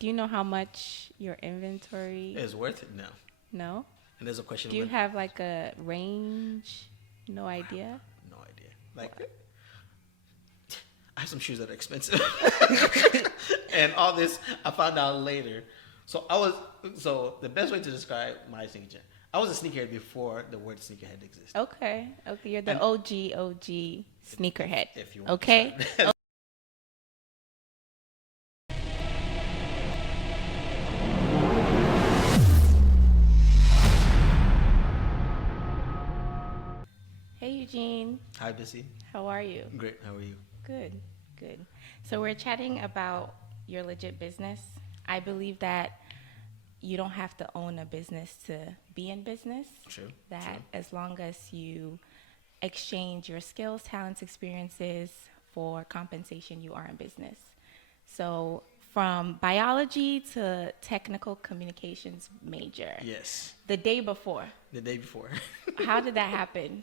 Do you know how much your inventory? Is worth it? No. No? And there's a question Do you have like a range? No idea? no idea. Like, I have some shoes that are expensive. And all this, I found out later. So the best way to describe my sneaker, I was a sneakerhead before the word sneakerhead existed. Okay. Okay. You're the And OG sneakerhead. if you want Okay. to. Hey, Eugene. Hi, Bissy. How are you? Great. How are you? Good. Good. So we're chatting about your legit business. I believe that you don't have to own a business to be in business. True. That True. as long as you exchange your skills, talents, experiences for compensation, you are in business. So from biology to technical communications major. Yes. The day before. The day before. How did that happen?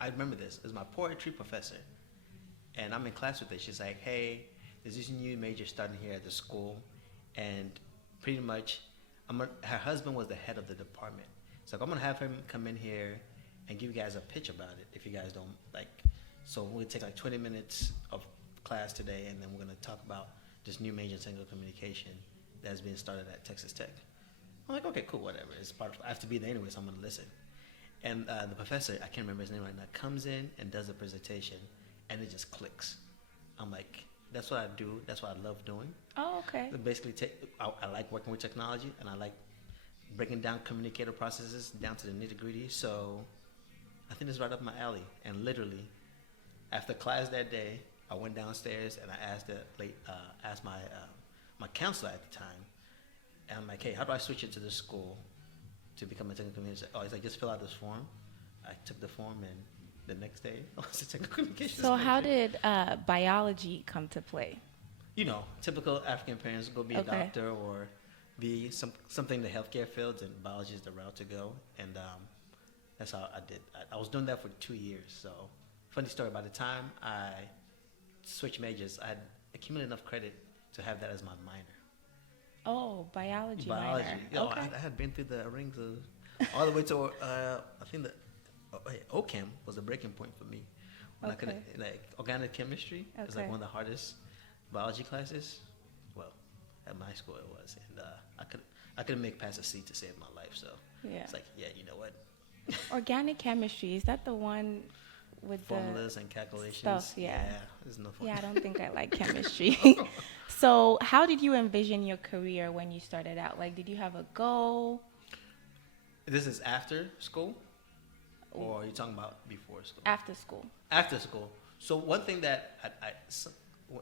I remember this. It was my poetry professor. And I'm in class with her. She's like, hey, there's this new major starting here at the school. And pretty much, her husband was the head of the department. So I'm going to have him come in here and give you guys a pitch about it if you guys don't like. So we're going to take like 20 minutes of class today, and then we're going to talk about this new major in technical communication that's being started at Texas Tech. I'm like, okay, cool, whatever. It's part of, I have to be there anyway, so I'm going to listen. And the professor, I can't remember his name right now, comes in and does a presentation, and it just clicks. I'm like, that's what I do. That's what I love doing. Oh, okay. So basically, I like working with technology, and I like breaking down communicator processes down to the nitty-gritty. So I think it's right up my alley. And literally, after class that day, I went downstairs and I asked my counselor at the time, and I'm like, hey, how do I switch it to this school to become a technical communications? Oh, he's like, just fill out this form. I took the form, and the next day, I was a technical communications So major. how did biology come to play? You know, typical African parents, go be a doctor or be something in the healthcare fields, and biology is the route to go. And that's how I did. I was doing that for 2 years. So, funny story, by the time I switched majors, I had accumulated enough credit to have that as my minor. Oh, biology Biology. minor. You know, Okay. I had been through the rings of all the way to, I think OChem was the breaking point for me. When I couldn't, like, organic chemistry was like one of the hardest biology classes. Well, at my school it was. And I couldn't make past a C to save my life. So it's like, yeah, you know what? Organic chemistry, is that the one with formulas the and calculations? stuff? Yeah. There's no fun. Yeah, I don't think I like chemistry. So how did you envision your career when you started out? Like, did you have a goal? This is after school? Or are you talking about before school? After school. After school. So one thing that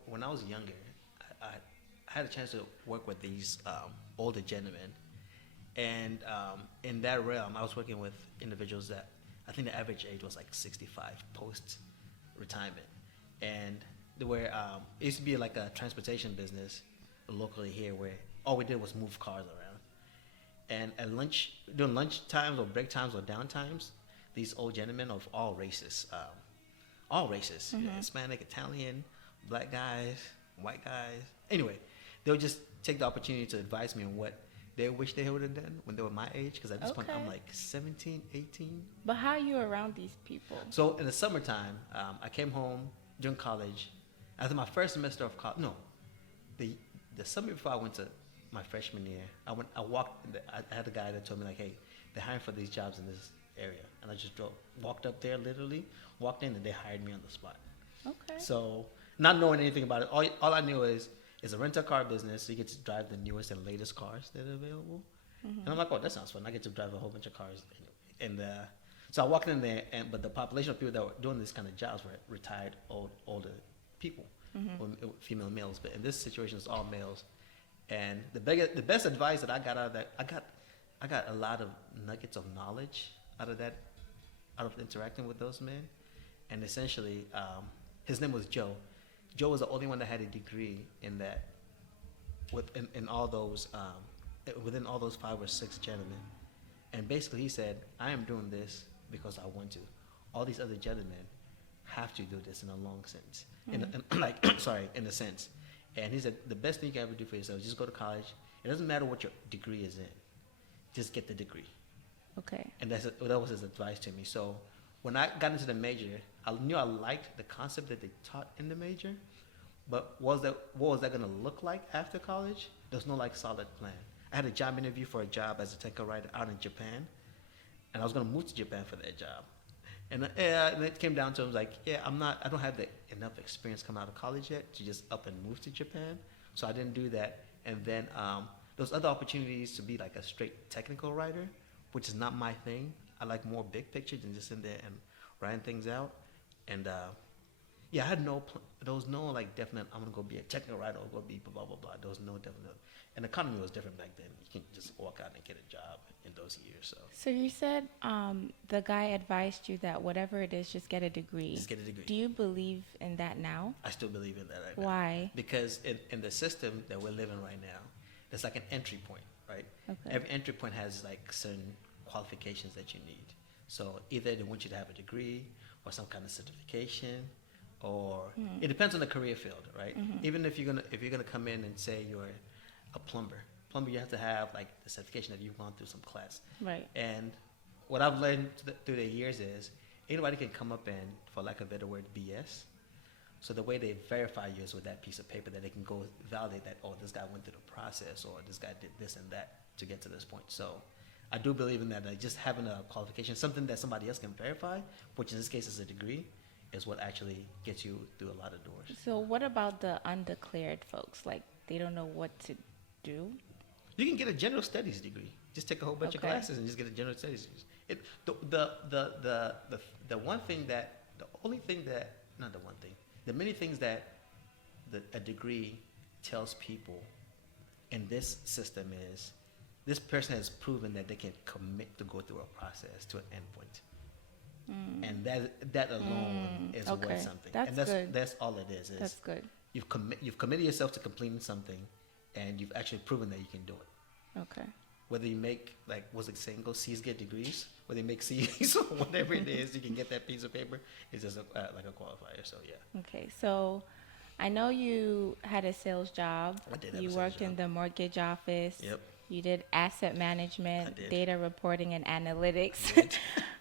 when I was younger, I had a chance to work with these older gentlemen. And in that realm, I was working with individuals that I think the average age was like 65 post-retirement. And they were, it used to be like a transportation business locally here where all we did was move cars around. And at during lunch times or break times or down times, these old gentlemen of all races, Hispanic, Italian, black guys, white guys. Anyway, they would just take the opportunity to advise me on what they wish they would have done when they were my age, because at this point I'm like 17, 18. But how are you around these people? So in the summertime, I came home during college. After my first semester of college, the summer before I went to my freshman year, I had a guy that told me like, hey, they're hiring for these jobs in this area. And I just walked up there, literally, walked in, and they hired me on the spot. Okay. So not knowing anything about it, all I knew is it's a rental car business, so you get to drive the newest and latest cars that are available. Mm-hmm. And I'm like, oh, that sounds fun. I get to drive a whole bunch of cars. And so I walked in there, but the population of people that were doing this kind of jobs were retired older people, female males. But in this situation, it's all males. And the best advice that I got out of that, I got a lot of nuggets of knowledge out of interacting with those men. And essentially, his name was Joe. Joe was the only one that had a degree in that, within all those 5 or 6 gentlemen. And basically he said, I am doing this because I want to. All these other gentlemen have to do this in a long sense. In a sense. And he said the best thing you can ever do for yourself is just go to college. It doesn't matter what your degree is in, just get the degree. Okay. And that was his advice to me. So when I got into the major, I knew I liked the concept that they taught in the major, but what was that going to look like after college? There's no like solid plan. I had a job interview for a job as a technical writer out in Japan, and I was going to move to Japan for that job. And it came down to, I was like, I don't have enough experience coming out of college yet to just up and move to Japan. So I didn't do that. And then those other opportunities to be like a straight technical writer, which is not my thing. I like more big picture than just in there and writing things out. And I had there was no like definite, I'm gonna go be a technical writer or go be blah, blah, blah. There was no definite, and the economy was different back then. You can just walk out and get a job in those years. So you said the guy advised you that whatever it is, just get a degree. Just get a degree. Do you believe in that now? I still believe in that right now. Why? Because in the system that we're living right now, there's like an entry point, right? Okay. Every entry point has like certain qualifications that you need. So either they want you to have a degree or some kind of certification, or it depends on the career field, right? Even if you're gonna come in and say you're a plumber, you have to have like the certification that you've gone through some class. Right. And what I've learned through the years is anybody can come up and, for lack of a better word, BS. So the way they verify you is with that piece of paper that they can go validate that, oh, this guy went through the process, or this guy did this and that to get to this point. So I do believe in that, like just having a qualification, something that somebody else can verify, which in this case is a degree, is what actually gets you through a lot of doors. So what about the undeclared folks? Like they don't know what to do? You can get a general studies degree. Just take a whole bunch of classes and just get a general studies degree. The many things that a degree tells people in this system is this person has proven that they can commit to go through a process to an endpoint. And that alone is worth something. That's and good. That's all it is. That's good. You've committed yourself to completing something, and you've actually proven that you can do it. Okay. Whether you make, like, what's it saying, go C's get degrees, whether you make C's or whatever it is, you can get that piece of paper. It's just like a qualifier. So yeah. Okay, so I know you had a sales job. I did have a You sales worked job. in the mortgage office. Yep. You did asset management, I did. data reporting, and analytics. Did.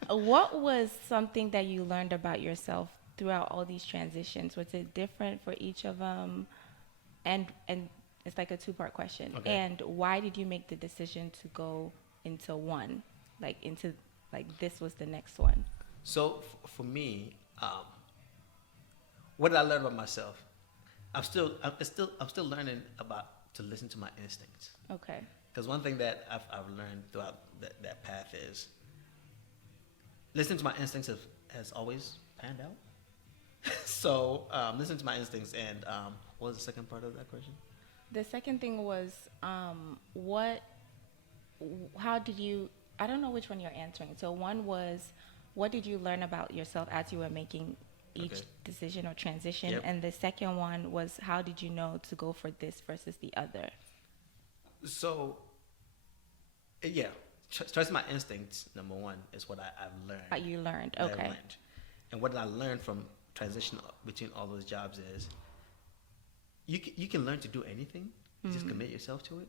What was something that you learned about yourself throughout all these transitions? Was it different for each of them? And it's like a two-part question. Okay. And why did you make the decision to go into one, like this was the next one? So for me, what did I learn about myself? I'm still learning to listen to my instincts. Okay. Because one thing that I've learned throughout that path is listening to my instincts has always panned out. So listening to my instincts, and what was the second part of that question? The second thing was, how did you, I don't know which one you're answering. So one was, what did you learn about yourself as you were making each decision or transition? Yep. And the second one was, how did you know to go for this versus the other? So, yeah, trust my instincts, number one, is what I've learned. What you learned, That I've okay. learned. And what I learned from transition between all those jobs is you can learn to do anything. You just commit yourself to it.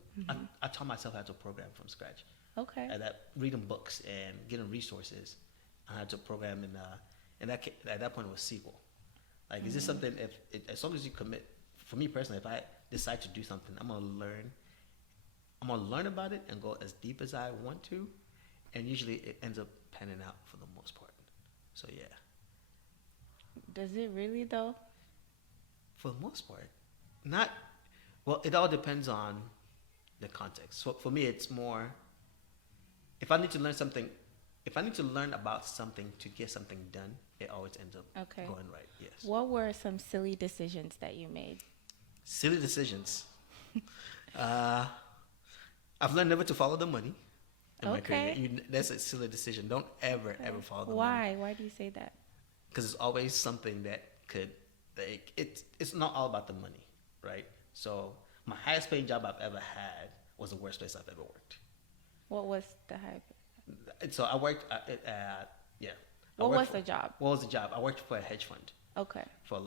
I taught myself how to program from scratch. Okay. Reading books and getting resources. I had to program at that point it was SQL. Like, is this something, as long as you commit, for me personally, if I decide to do something, I'm gonna learn about it and go as deep as I want to, and usually it ends up panning out for the most part. So yeah. Does it really though? For the most part. It all depends on the context. So for me, it's more, if I need to learn about something to get something done, it always ends up going right, yes. What were some silly decisions that you made? Silly decisions. I've learned never to follow the money in my career. That's a silly decision. Don't ever follow the money. Why do you say that? Because it's always something that could, like, it's not all about the money, right? So my highest paying job I've ever had was the worst place I've ever worked. What was the high? So I worked What was the job? What was the job? I worked for a hedge fund. Okay. For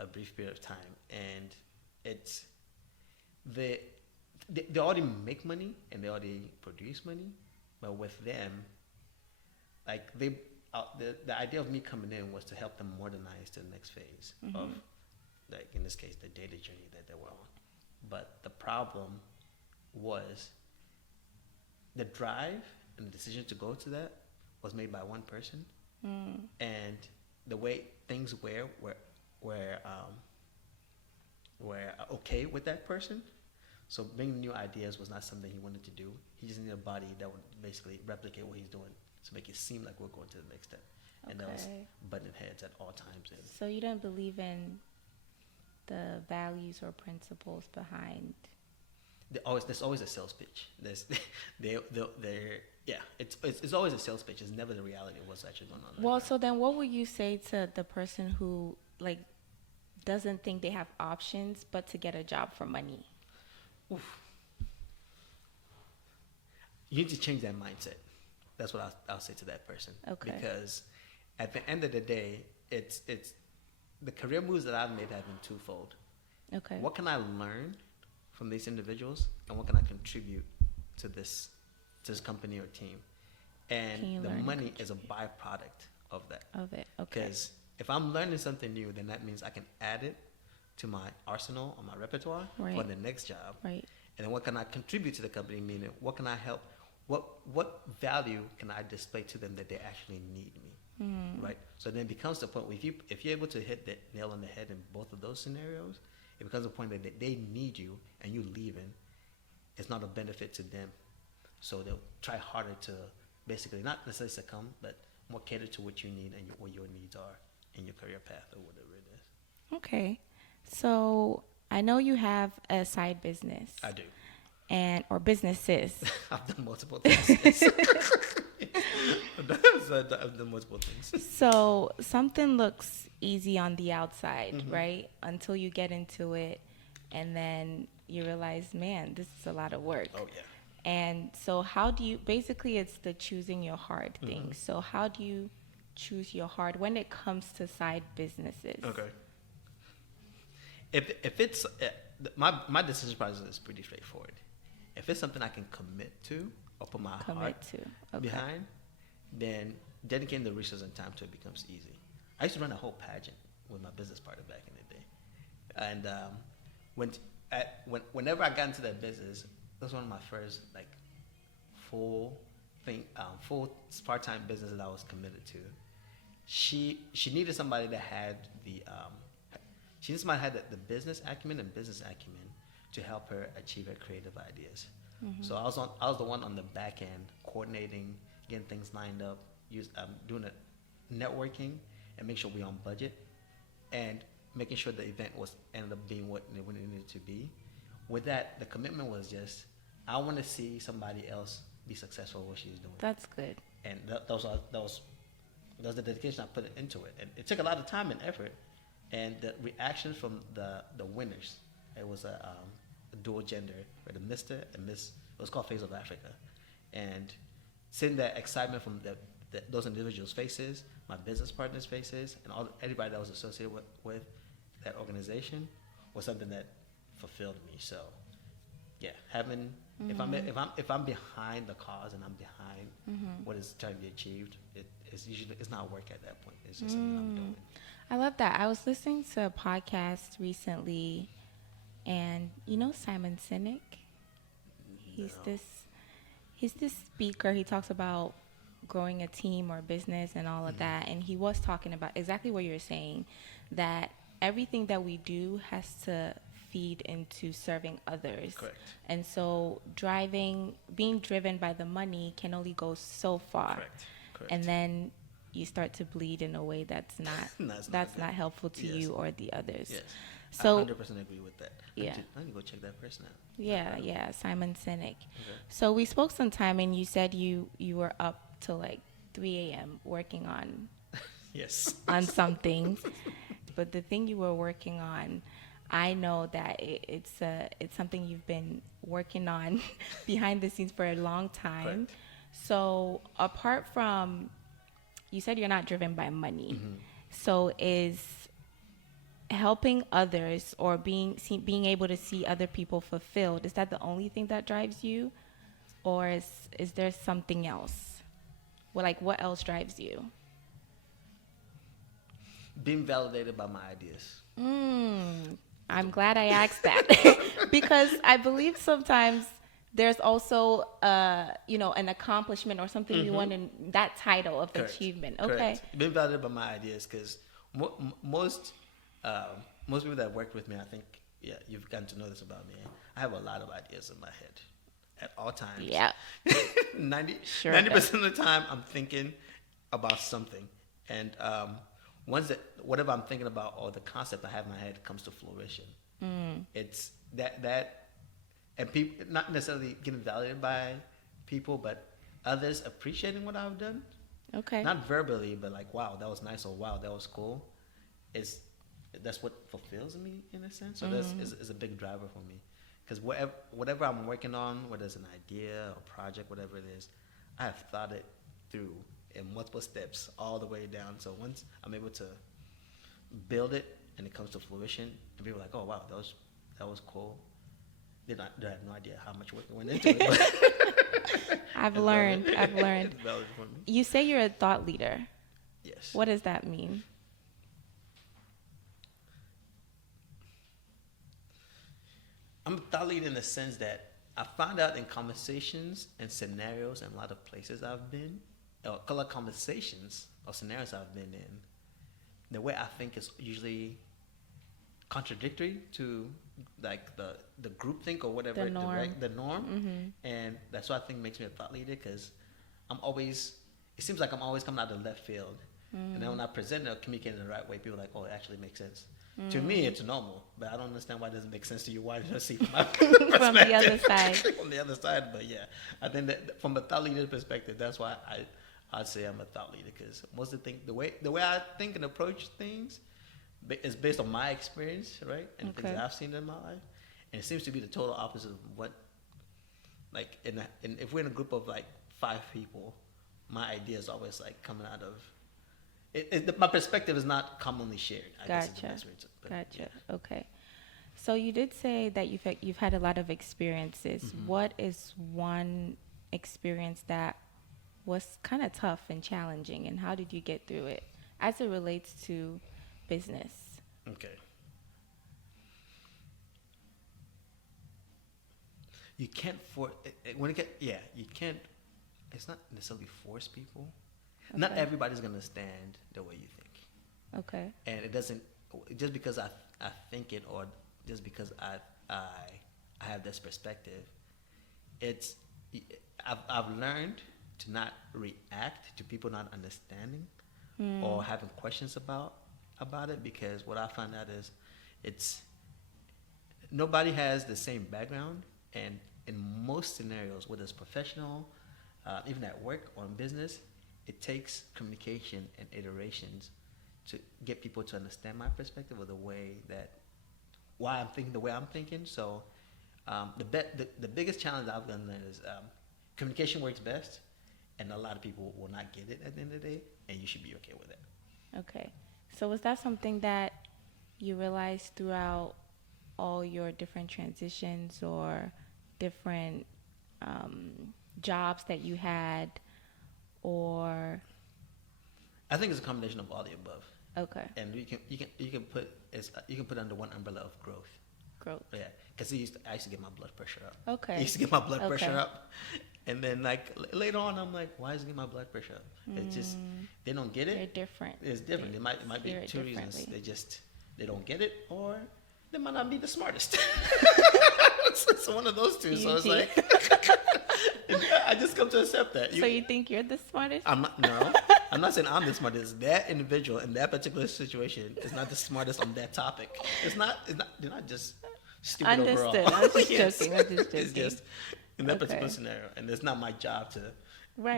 a brief period of time, and they, they already make money and they already produce money, but with them, like the idea of me coming in was to help them modernize to the next phase of, like in this case, the data journey that they were on. But the problem was the drive and the decision to go to that was made by one person, and the way things were okay with that person. So bringing new ideas was not something he wanted to do. He just needed a body that would basically replicate what he's doing to make it seem like we're going to the next step. And that was butting heads at all times. And So you don't believe in the values or principles behind. there's always a sales pitch. It's always a sales pitch. It's never the reality of what's actually going on. Well, so then what would you say to the person who like doesn't think they have options but to get a job for money? Oof. You need to change that mindset. That's what I'll say to that person. Okay. Because at the end of the day, it's the career moves that I've made have been twofold. Okay. What can I learn from these individuals, and what can I contribute to this company or team? And the money is a byproduct of that. Of it. Okay. Because if I'm learning something new, then that means I can add it to my arsenal or my repertoire for the next job. Right. And then what can I contribute to the company? Meaning, what can I help? What value can I display to them that they actually need me? Right. So then it becomes the point where if you're able to hit the nail on the head in both of those scenarios, it becomes a point that they need you and you leaving, it's not a benefit to them. So they'll try harder to basically not necessarily succumb, but more cater to what you need and what your needs are in your career path or whatever it is. Okay. So I know you have a side business. I do. Or businesses. I've done multiple things. I've done multiple things. So something looks easy on the outside, right? Until you get into it, and then you realize, man, this is a lot of work. Oh, yeah. And so how do you, basically it's the choosing your hard thing. So how do you choose your hard when it comes to side businesses? Okay. If it's, my decision process is pretty straightforward. If it's something I can commit to or put my heart behind, then dedicating the resources and time to it becomes easy. I used to run a whole pageant with my business partner back in the day. And whenever I got into that business, that was one of my first full part-time business that I was committed to. She needed somebody that had the business acumen and business acumen to help her achieve her creative ideas. So I was the one on the back end, coordinating, getting things lined up, doing a networking, and make sure we're on budget, and making sure the event ended up being what it needed to be. With that, the commitment was just, I want to see somebody else be successful at what she's doing. That's good. And that was the dedication I put into it. And it took a lot of time and effort. And the reactions from the winners, it was a dual gender, with a Mr. and Miss. It was called Face of Africa. And seeing that excitement from those individuals' faces, my business partners' faces, and everybody that was associated with that organization was something that fulfilled me. So, yeah, if I'm behind the cause and I'm behind what is trying to be achieved, it's not work at that point. It's just something I'm doing. I love that. I was listening to a podcast recently, and you know Simon Sinek? He's this speaker. He talks about growing a team or business and all of that, and he was talking about exactly what you're saying, that everything that we do has to feed into serving others. Correct. And so being driven by the money can only go so far. Correct. And then you start to bleed in a way that's not helpful to you or the others. Yes. So I 100% agree with that. Yeah. I need to go check that person out. Yeah, Simon Sinek. Okay. So we spoke sometime, and you said you were up till 3 a.m. working on Yes. on some things. But the thing you were working on, I know that it's something you've been working on behind the scenes for a long time. Correct. So apart from, you said you're not driven by money. So helping others or being able to see other people fulfilled, is that the only thing that drives you, or is there something else? Well, like what else drives you? Being validated by my ideas. I'm glad I asked that because I believe sometimes there's also an accomplishment or something we want in that title of Correct. achievement. Okay. Correct. Being validated by my ideas, because most people that worked with me, I think, yeah, you've gotten to know this about me. I have a lot of ideas in my head at all times. Yeah. 90% of the time, I'm thinking about something, and once that whatever I'm thinking about or the concept I have in my head comes to fruition, it's that, and people not necessarily getting validated by people, but others appreciating what I've done. Okay. Not verbally, but like, wow, that was nice, or wow, that was cool. That's what fulfills me in a sense. So that's is a big driver for me, because whatever I'm working on, whether it's an idea or project, whatever it is, I have thought it through in multiple steps all the way down. So once I'm able to build it and it comes to fruition, and people are like, oh wow, that was cool. They have no idea how much work went into it. But I've learned. It's valid for me. You say you're a thought leader. Yes. What does that mean? I'm a thought leader in the sense that I found out in conversations and scenarios and a lot of places I've been, or color conversations or scenarios I've been in, the way I think is usually contradictory to like the group think or whatever The norm. the norm, and that's what I think makes me a thought leader, because it seems like I'm always coming out of left field, and then when I present or communicate in the right way, people are like, oh, it actually makes sense. To me, it's normal, but I don't understand why it doesn't make sense to you. Why did I see from my perspective? From the other side. From the other side, but yeah, I think that from a thought leader perspective, that's why I'd say I'm a thought leader, because most of the things, the way I think and approach things is based on my experience, right, and things that I've seen in my life, and it seems to be the total opposite of what, like, if we're in a group of like 5 people, my idea is always like coming out of. My perspective is not commonly shared. I guess is the best way to put it. Gotcha. Okay. So you did say that you've had a lot of experiences. What is one experience that was kind of tough and challenging, and how did you get through it as it relates to business? Okay. You can't you can't. It's not necessarily force people. Okay. Not everybody's gonna stand the way you think. Okay. And it doesn't just because I think it, or just because I have this perspective. I've learned to not react to people not understanding or having questions about it, because what I find out is nobody has the same background, and in most scenarios, whether it's professional, even at work or in business, it takes communication and iterations to get people to understand my perspective or why I'm thinking the way I'm thinking. So the biggest challenge I've learned is communication works best, and a lot of people will not get it at the end of the day, and you should be okay with it. Okay. So was that something that you realized throughout all your different transitions or different jobs that you had, or? I think it's a combination of all the above. Okay. And you can put it under one umbrella of growth. Growth. Yeah, because I used to get my blood pressure up. Okay. I used to get my blood pressure up, and then like later on, I'm like, why is it getting my blood pressure up? It's just they don't get it. They're different. It's different. It might be 2 reasons. They don't get it, or they might not be the smartest. It's one of those two. So it's like I just come to accept that. So you think you're the smartest? I'm not. No, I'm not saying I'm the smartest. That individual in that particular situation is not the smartest on that topic. It's not. They're not just stupid Understood. overall. I'm just joking. It's just in that particular scenario, and it's not my job to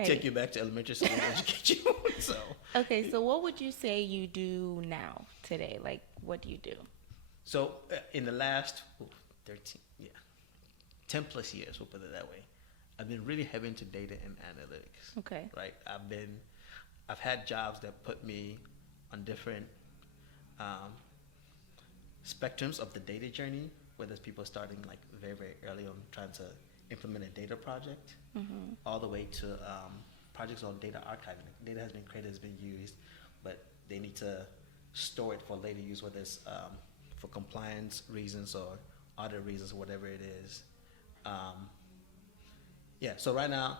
take you back to elementary school and educate you. So. Okay, so what would you say you do now today? Like, what do you do? So in the last 10 plus years, we'll put it that way, I've been really heavy into data and analytics. Okay. Right. I've had jobs that put me on different spectrums of the data journey, where there's people starting like very, very early on trying to implement a data project, all the way to projects on data archiving. Data has been created, has been used, but they need to store it for later use, whether it's for compliance reasons or audit reasons, or whatever it is. Yeah, so right now,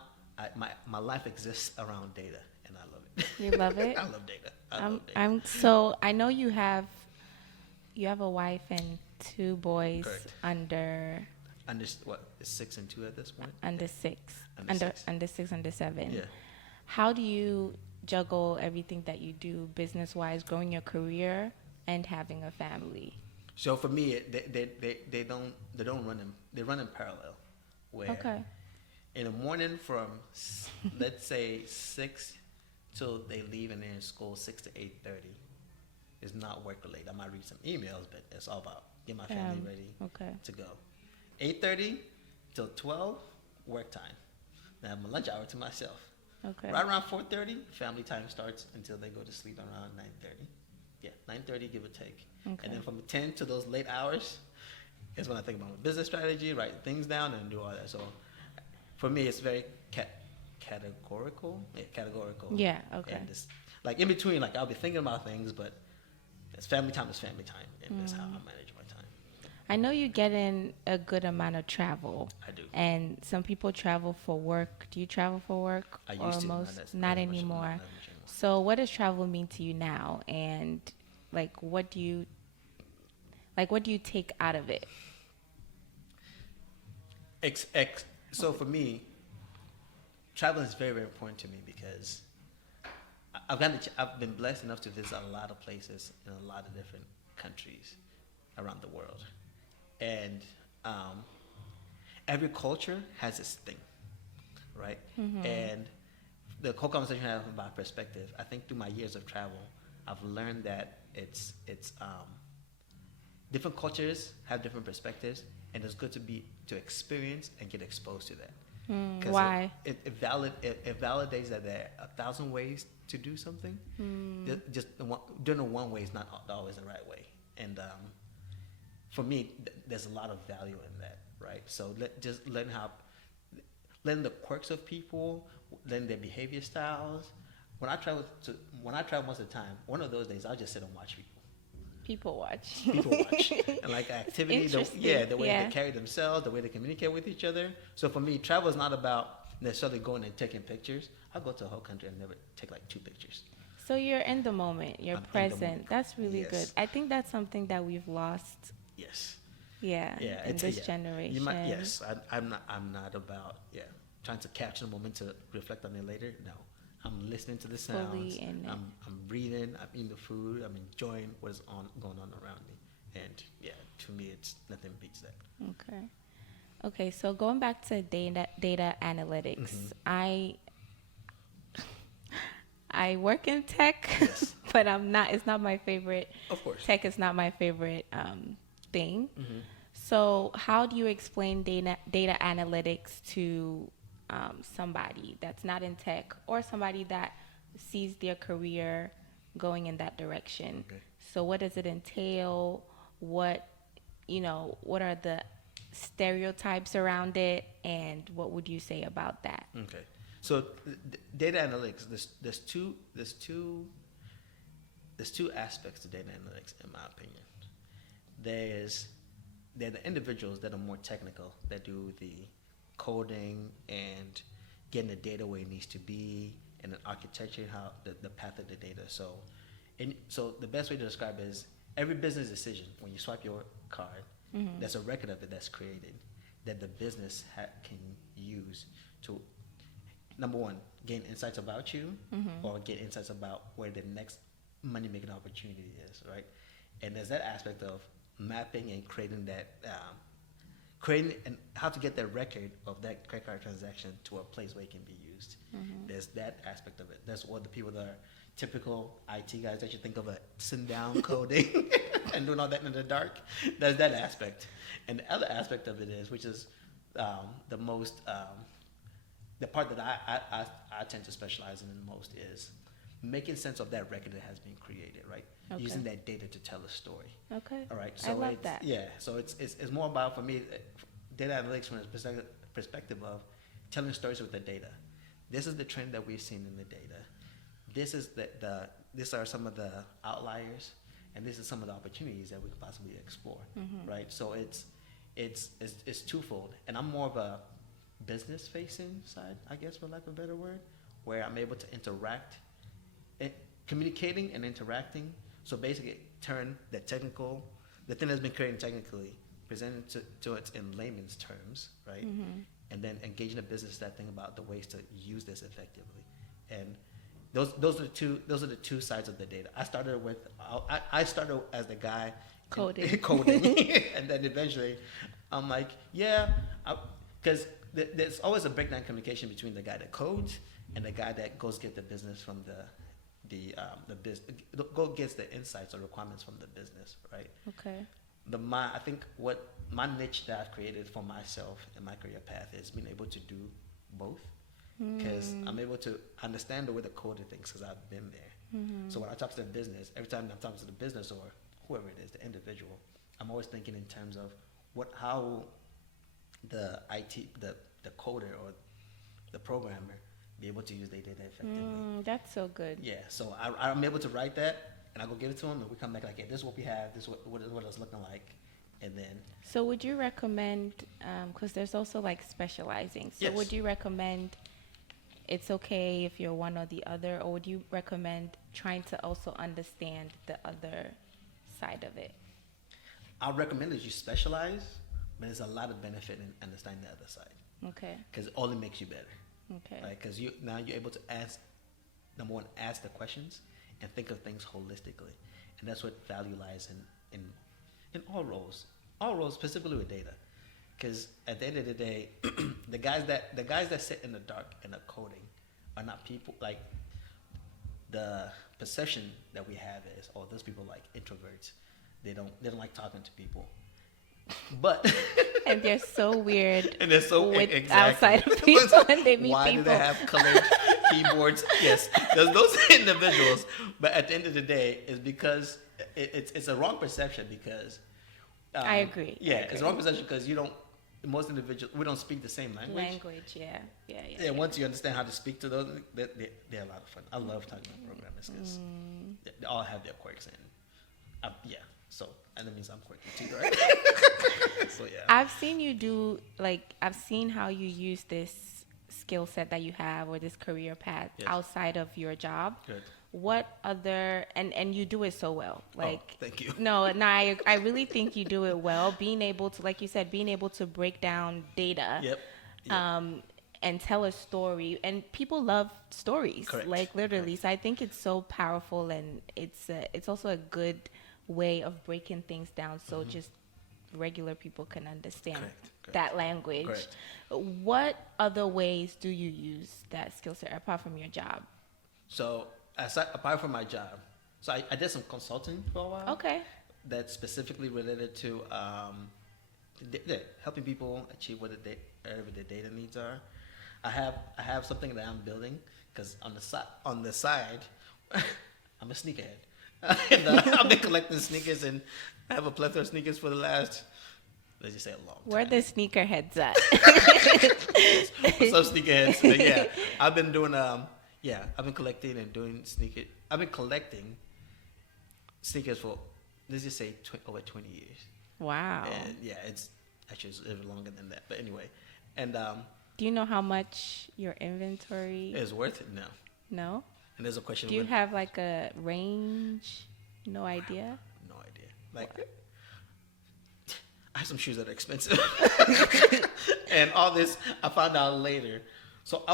my life exists around data, and I love it. You love it? I love data. I love data. So I know you have a wife and 2 boys. Correct. under What is 6 and 2 at this point? under 6, Under six. under 6, under 7. Yeah. How do you juggle everything that you do business-wise, growing your career and having a family? So for me, they don't run they run in parallel. Where Okay. in the morning from let's say 6 till they leave and they're in school 6 to 8:30 is not work related. I might read some emails, but it's all about get my family ready Okay. to go. 8:30 till 12 work time. Then I have my lunch hour to myself. Okay. Right around 4:30, family time starts until they go to sleep around 9:30. Yeah, 9:30 give or take. Okay. And then from 10 to those late hours is when I think about my business strategy, write things down, and do all that. So for me, it's very categorical. Yeah, categorical. Yeah. Okay. And it's like in between, like I'll be thinking about things, but it's family time is family time, and that's how I manage my time. I know you get in a good amount of travel. I do. And some people travel for work. Do you travel for work? I used to. Not anymore. Not much anymore. So what does travel mean to you now? And like what do you take out of it? So for me, travel is very, very important to me because I've been blessed enough to visit a lot of places in a lot of different countries around the world, and every culture has its thing, right? And the whole conversation I have about perspective, I think through my years of travel, I've learned that it's different cultures have different perspectives, and it's good to experience and get exposed to that. Why? It validates that there are 1,000 ways to do something. Just doing it one way is not always the right way. And for me, there's a lot of value in that, right? So just learn the quirks of people, learn their behavior styles. When I travel most of the time, one of those days I'll just sit and watch people. People watch. And like activity, the way they carry themselves, the way they communicate with each other. So for me, travel is not about necessarily going and taking pictures. I'll go to a whole country and never take like 2 pictures. So you're in the moment. You're I'm in the present. moment. That's really Yes. good. I think that's something that we've lost. Yes. Yeah. In this generation. I'm not about trying to capture the moment to reflect on it later. No. I'm listening to the sounds. Fully in it. I'm breathing. I'm eating the food. I'm enjoying what is going on around me. And to me, it's nothing beats that. Okay. So going back to data analytics, I work in tech, Yes. but it's not my favorite. Of course. Tech is not my favorite thing. So how do you explain data analytics to somebody that's not in tech or somebody that sees their career going in that direction? Okay. So what does it entail? What are the stereotypes around it, and what would you say about that? Okay. So data analytics, there's two aspects to data analytics, in my opinion. There are the individuals that are more technical, that do the coding and getting the data where it needs to be, and then architecture, how the path of the data. So the best way to describe it is every business decision, when you swipe your card, there's a record of it that's created that the business can use to, number one, gain insights about you, or get insights about where the next money-making opportunity is, right? And there's that aspect of mapping and creating that, creating and how to get that record of that credit card transaction to a place where it can be used. There's that aspect of it. That's what the people that are typical IT guys that you think of sitting down coding and doing all that in the dark. There's that aspect. And the other aspect of it is, which is the most, the part that I tend to specialize in the most is making sense of that record that has been created, right? Okay. Using that data to tell a story. Okay. All right. I love that. Yeah. So it's more about, for me, data analytics from the perspective of telling stories with the data. This is the trend that we've seen in the data. This is these are some of the outliers, and this is some of the opportunities that we could possibly explore, right? So it's twofold, and I'm more of a business-facing side, I guess, for lack of a better word, where I'm able to interact, communicating and interacting. So basically, turn the thing that's been created technically, present it to it in layman's terms, right? And then engage in a business that think about the ways to use this effectively, and those are the two sides of the data. I started as the guy coding, and then eventually I'm like, because there's always a breakdown in communication between the guy that codes and the guy that goes get the business from go gets the insights or requirements from the business, right? Okay. I think what my niche that I've created for myself in my career path is being able to do both, because I'm able to understand the way the coder thinks because I've been there. So when I talk to the business, every time I'm talking to the business or whoever it is, the individual, I'm always thinking in terms of how the coder or the programmer be able to use their data effectively. That's so good. Yeah, so I'm able to write that, and I go give it to them, and we come back like, hey, this is what we have, this is what it's looking like, and then. So would you recommend, because there's also like specializing, so Yes. would you recommend it's okay if you're one or the other, or would you recommend trying to also understand the other side of it? I recommend that you specialize, but there's a lot of benefit in understanding the other side. Okay. Because it only makes you better. Okay. Right? Because now you're able to number one, ask the questions and think of things holistically. And that's what value lies in all roles. All roles, specifically with data. Because at the end of the day, the guys that sit in the dark and are coding are not people, like the perception that we have is, oh, those people like introverts. They don't like talking to people. But and they're so weird. And they're so with exactly. outside of people when they meet Why people. do they have colored keyboards? Yes, there's those individuals. But at the end of the day, it's because it's a wrong perception because. I agree. Yeah, it's a wrong perception because most individuals, we don't speak the same language. Yeah. Yeah, once you understand how to speak to those, they're a lot of fun. I love talking to programmers because they all have their quirks and so, and that means I'm quirky too, right? So yeah. I've seen how you use this skill set that you have or this career path outside of your job. Good. What other, and you do it so well. Like, thank you. No, I really think you do it well. Being able to, like you said, being able to break down data. Yep. And tell a story, and people love stories. Correct. Like literally. Correct. So I think it's so powerful, and it's also a good way of breaking things down so just regular people can understand that language. Correct. What other ways do you use that skill set apart from your job? So apart from my job, so I did some consulting for a while. Okay. That's specifically related to helping people achieve whatever their data needs are. I have something that I'm building because on the side, I'm a sneakerhead. And I've been collecting sneakers, and I have a plethora of sneakers for the last, let's just say, a long time. Where the sneakerheads at? What's up, sneakerheads? But yeah, I've been doing I've been collecting and doing sneakers. I've been collecting sneakers for, let's just say, over 20 years. Wow. And yeah, it's actually even longer than that. But anyway, and do you know how much your inventory is worth it? No. No? And there's a question. Do you have like a range? No idea? No idea. Like, I have some shoes that are expensive. And all this, I found out later. So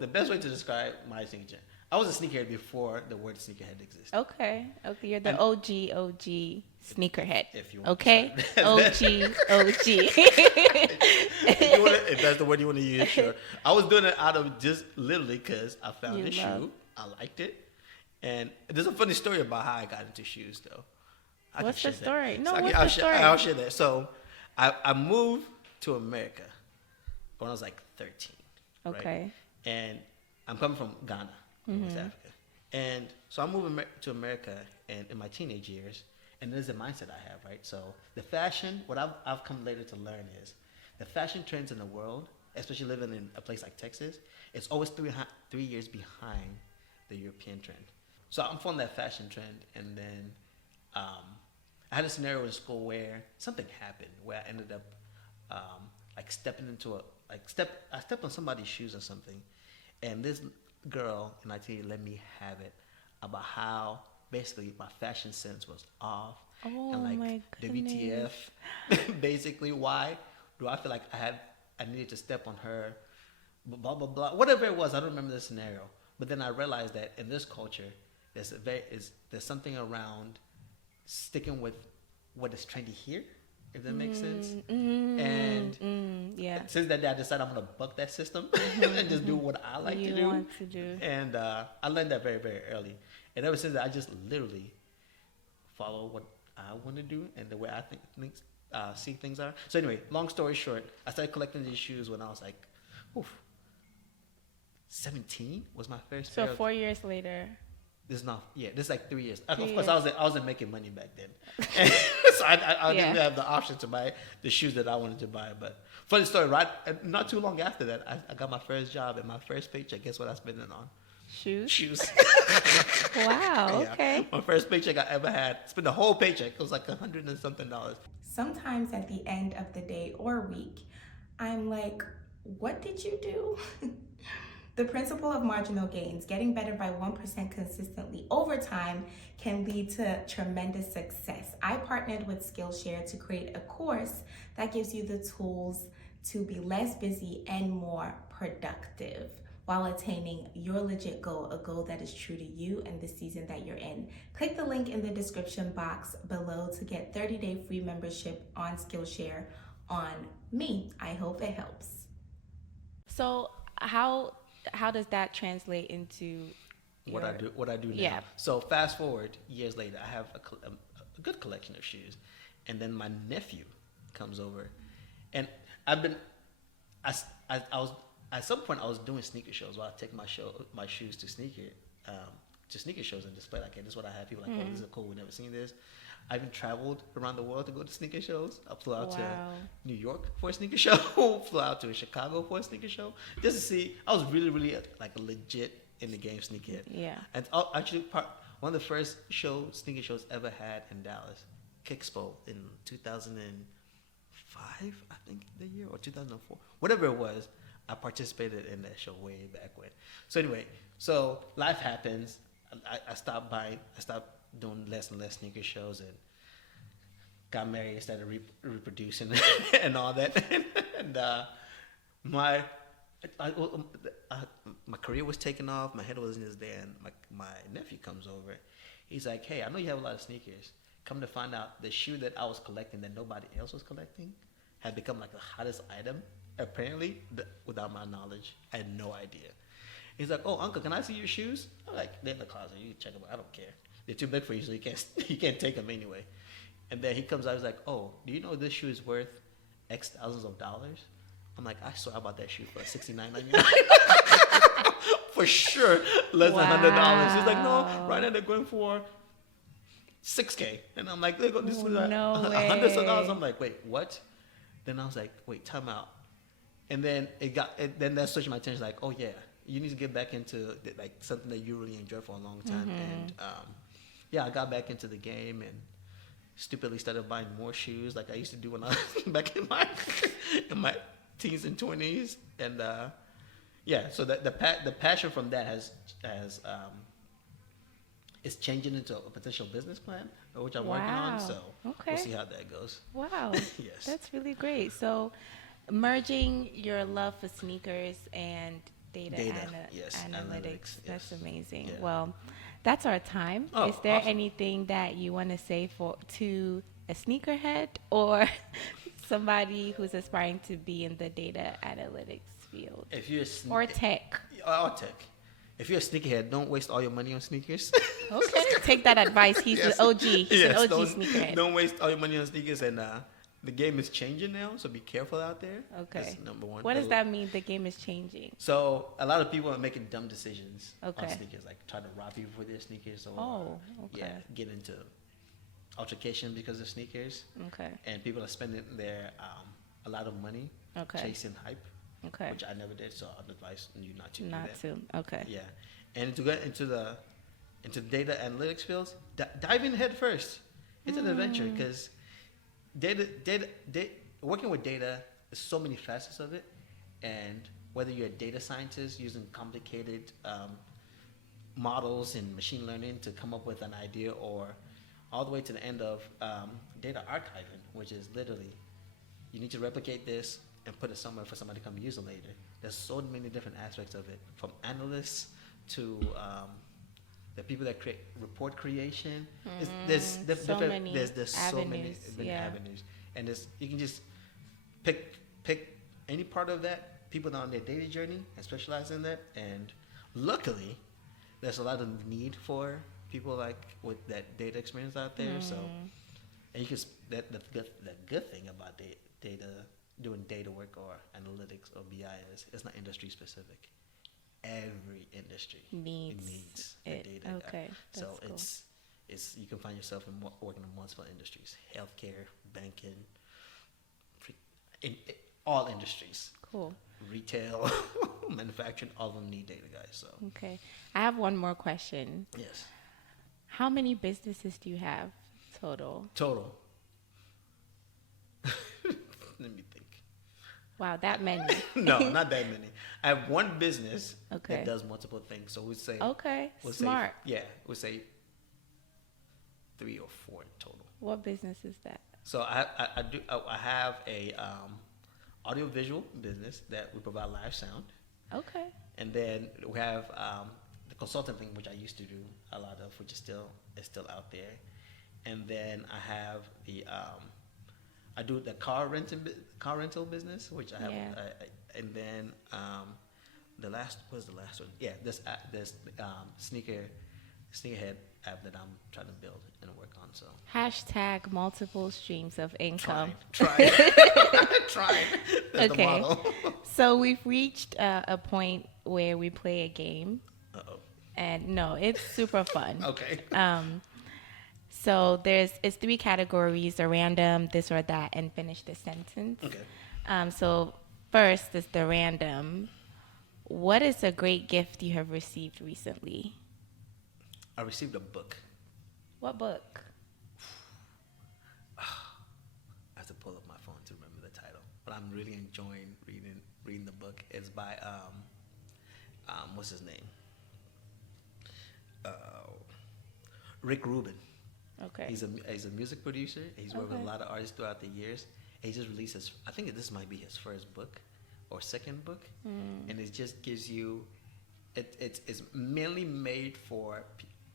the best way to describe my sneaker, I was a sneakerhead before the word sneakerhead existed. Okay. You're the OG sneakerhead. If you want. Okay. OG. If that's the word you want to use, sure. I was doing it out of just literally because I found this shoe, I liked it, and there's a funny story about how I got into shoes, though. What's the story? I'll share that. So, I moved to America when I was like 13. Okay. Right? And I'm coming from Ghana, West Africa. And so I moved to America and in my teenage years, and there's a mindset I have, right? So the fashion, what I've come later to learn is the fashion trends in the world, especially living in a place like Texas, it's always 3 years behind the European trend. So I'm from that fashion trend, and then I had a scenario in school where something happened where I ended up like stepping into I stepped on somebody's shoes or something, and this girl in IT let me have it about how basically my fashion sense was off, Oh and like my the goodness. WTF, basically why do I feel like I needed to step on her, blah blah blah, whatever it was. I don't remember the scenario, but then I realized that in this culture, there's something around sticking with what is trendy here, if that makes sense. And Yeah. since that day, I decided I'm gonna buck that system and just do what I like to do. Want to do. And I learned that very, very early. And ever since that, I just literally follow what I want to do and the way I see things are. So anyway, long story short, I started collecting these shoes when I was like, 17 was my first pair. So 4 years later. This is like 3 years. Of 3 course, years. I wasn't making money back then, so I didn't have the option to buy the shoes that I wanted to buy. But funny story, right? Not too long after that, I got my first job and my first paycheck. Guess what I spent it on? Shoes. Shoes. Wow. Yeah. Okay. My first paycheck I ever had. Spent the whole paycheck. It was like $100 and something. Sometimes at the end of the day or week, I'm like, what did you do? The principle of marginal gains, getting better by 1% consistently over time, can lead to tremendous success. I partnered with Skillshare to create a course that gives you the tools to be less busy and more productive while attaining your legit goal, a goal that is true to you and the season that you're in. Click the link in the description box below to get 30-day free membership on Skillshare on me. I hope it helps. So how does that translate into What I do now. Yeah. So fast forward years later, I have a good collection of shoes, and then my nephew comes over, and I was at some point I was doing sneaker shows where I take my shoes to sneaker shows and display like, hey, this is what I have. People are like, oh, this is cool. We've never seen this. I even traveled around the world to go to sneaker shows. I flew out to New York for a sneaker show. Flew out to Chicago for a sneaker show just to see. I was really, really like a legit in the game sneakerhead. Yeah. And actually, one of the first sneaker shows ever had in Dallas, Kickspo in 2005, I think the year, or 2004, whatever it was. I participated in that show way back when. So anyway, life happens. I stopped buying. I stopped doing less and less sneaker shows and got married, started reproducing and all that. And my career was taking off. My head wasn't just there. And my nephew comes over. He's like, hey, I know you have a lot of sneakers. Come to find out, the shoe that I was collecting that nobody else was collecting had become like the hottest item, apparently, without my knowledge. I had no idea. He's like, oh, uncle, can I see your shoes? I'm like, they're in the closet. You can check them out. I don't care. They're too big for you, so you can't take them anyway. And then he comes out. He's like, oh, do you know this shoe is worth X thousands of dollars? I'm like, I swear I bought that shoe for $69.99. For sure, less than $100. He's like, no, right now they're going for $6K. And I'm like, this is hundreds of dollars. I'm like, wait, what? Then I was like, wait, time out. And then then that switched my attention. Like, oh yeah, you need to get back into like something that you really enjoy for a long time. And I got back into the game and stupidly started buying more shoes like I used to do when I was back in my teens and 20s. And so the passion from that has is changing into a potential business plan, which I'm working on. So we'll see how that goes. Wow. Yes. That's really great. So merging your love for sneakers and data analytics. That's amazing. Yeah. Well, that's our time. Oh, is there awesome. anything that you want to say to a sneakerhead or somebody who's aspiring to be in the data analytics field? If you're or tech. Or tech. If you're a sneakerhead, don't waste all your money on sneakers. Okay, take that advice. He's an OG. He's an OG sneakerhead. Don't waste all your money on sneakers, and the game is changing now, so be careful out there. Okay. That's number one. What does that mean? The game is changing. So a lot of people are making dumb decisions Okay. on sneakers, like trying to rob people for their sneakers, or Okay. yeah, get into altercation because of sneakers. Okay. And people are spending their a lot of money Okay. chasing hype, Okay. which I never did. So I'd advise you not to. Not do that. to. Okay. Yeah, and to get into the data analytics fields, dive in head first. It's an adventure because data, working with data, there's so many facets of it, and whether you're a data scientist using complicated models and machine learning to come up with an idea, or all the way to the end of data archiving, which is literally you need to replicate this and put it somewhere for somebody to come use it later. There's so many different aspects of it, from analysts to the people that create report creation. There's So many there's so many avenues, different yeah. avenues, and you can just pick any part of that. People that are on their data journey and specialize in that, and luckily, there's a lot of need for people like with that data experience out there. So, and you can the good thing about data doing data work or analytics or BI is it's not industry specific. Every industry needs the data. Okay. So That's it's you can find yourself working in multiple industries: healthcare, banking, in all industries. cool. Retail, manufacturing, all of them need data, guys. So Okay. I have one more question. yes, How many businesses do you have total? total. Let me think. Wow, that many. No, not that many. I have one business Okay. that does multiple things. So we say Okay. we'll Smart. Say, we'll say 3 or 4 in total. What business is that? So I have a audiovisual business that we provide live sound, Okay. and then we have the consulting thing, which I used to do a lot of, which is still out there, and then I have the I do the car rental business, which I have, Yeah. and then the last was the last one. Yeah, this sneakerhead app that I'm trying to build and work on. So Hashtag multiple streams of income. trying. That's Okay. the model. So we've reached a point where we play a game, Uh-oh. and no, it's super fun. Okay. So it's 3 categories: a random, this or that, and finish the sentence. Okay. So first is the random. What is a great gift you have received recently? I received a book. What book? I have to pull up my phone to remember the title, but I'm really enjoying reading the book. It's by what's his name? Rick Rubin. Okay. He's a music producer. He's worked with a Okay. lot of artists throughout the years. He just released I think this might be his first book or second book, and it just gives you. It's mainly made for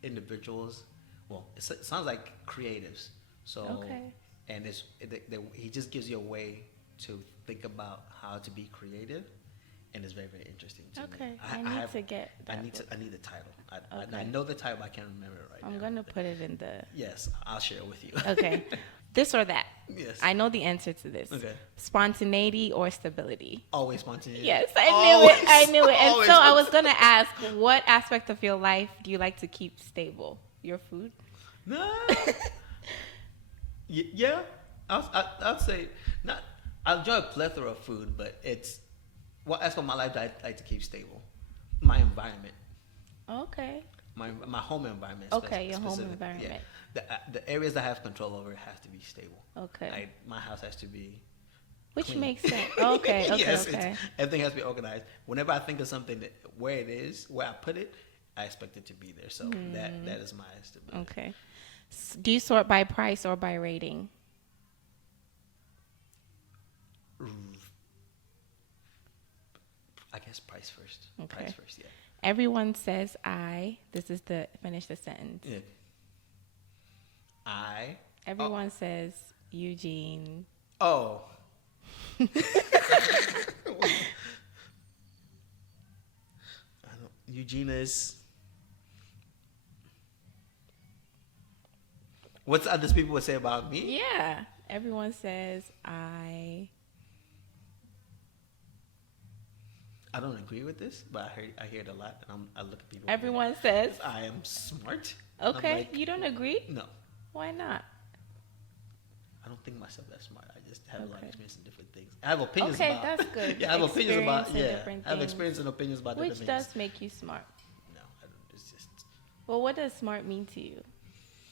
individuals. Well, it sounds like creatives. So Okay. and he just gives you a way to think about how to be creative, and it's very, very interesting to me. Okay. I need to get that I book. need the title. I Okay. know the title, but I can't remember it right now. I'm gonna put it in the. Yes, I'll share it with you. Okay. This or that. Yes. I know the answer to this. Okay. Spontaneity or stability? Always spontaneity. Yes, I Always. knew it. And Always so I was gonna ask, what aspect of your life do you like to keep stable? Your food? No. Yeah. I'll say not. I enjoy a plethora of food, but it's what aspect of my life that I like to keep stable. My environment. Okay. My home environment. Okay, your home specific. environment. Yeah. The areas that I have control over have to be stable. Okay. Like my house has to be. Which clean. makes sense. Okay. Yes, Okay. everything has to be organized. Whenever I think of something where it is, where I put it, I expect it to be there. So that is my stability. Okay. Do you sort by price or by rating? I guess price first. Okay. Price first, yeah. Everyone says I. This is the finish the sentence. Yeah. Everyone says Eugene. Oh. Eugene is. What's others people would say about me? Yeah. Everyone says I don't agree with this, but I hear it a lot, and I look at people. Everyone says. I am smart. And I'm Okay, like, you don't agree? no, Why not? I don't think myself that smart. I just have a lot of Okay. experience in different things. I have opinions Okay, about. that's good. Yeah, I have opinions about. Experience in Yeah, different I have things. experience and opinions about Which different things. does make you smart. No, I don't. It's just Well, what does smart mean to you?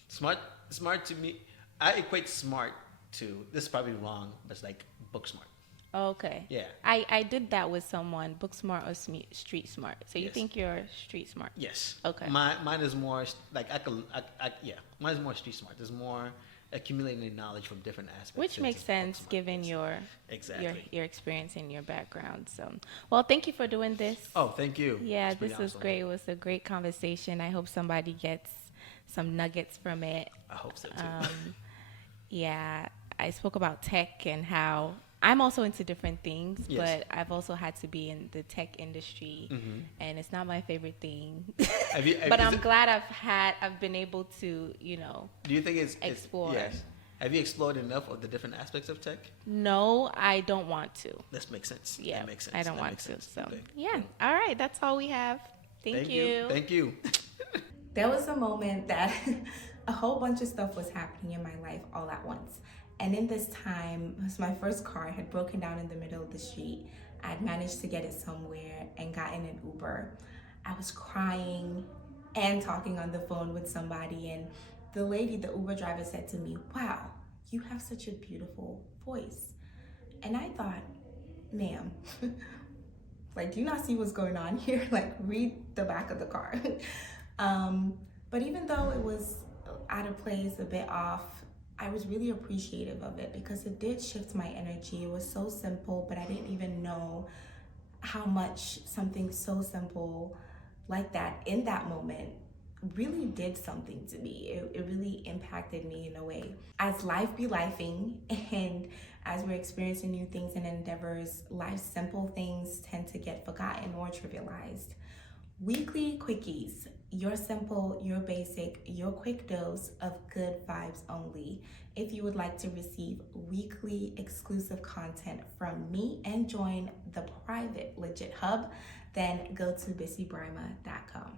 smart. Smart to me, I equate smart to. This is probably wrong, but it's like book smart. Okay. Yeah. I did that with someone, book smart or street smart. So you Yes. think you're street smart? Yes. Okay. Mine is more like yeah. Mine is more street smart. There's more accumulating knowledge from different aspects. Which than makes just book sense smart. given Yes. your Exactly. your experience and your background. So, well, thank you for doing this. Oh, thank you. Yeah, It's been this was awesome. great. It was a great conversation. I hope somebody gets some nuggets from it. I hope so too. Yeah, I spoke about tech and how I'm also into different things, Yes. but I've also had to be in the tech industry, and it's not my favorite thing. Have you- But is I'm it- glad I've been able to, Do you think it's explore. Yes. Have you explored enough of the different aspects of tech? No, I don't want to. This makes sense. Yeah, That makes sense. I don't That want makes to. sense. So, Okay. yeah. All right, that's all we have. Thank you. Thank you. There was a moment that a whole bunch of stuff was happening in my life all at once. And in this time, it was my first car had broken down in the middle of the street. I'd managed to get it somewhere and gotten an Uber. I was crying and talking on the phone with somebody, and the Uber driver said to me, "Wow, you have such a beautiful voice." And I thought, ma'am, like, do you not see what's going on here? Like, read the back of the car. But even though it was out of place, a bit off, I was really appreciative of it because it did shift my energy. It was so simple, but I didn't even know how much something so simple like that in that moment really did something to me. It really impacted me in a way. As life be lifing and as we're experiencing new things and endeavors, life's simple things tend to get forgotten or trivialized. Weekly quickies, your simple, your basic, your quick dose of good vibes only. If you would like to receive weekly exclusive content from me and join the private Legit Hub, then go to busybryma.com.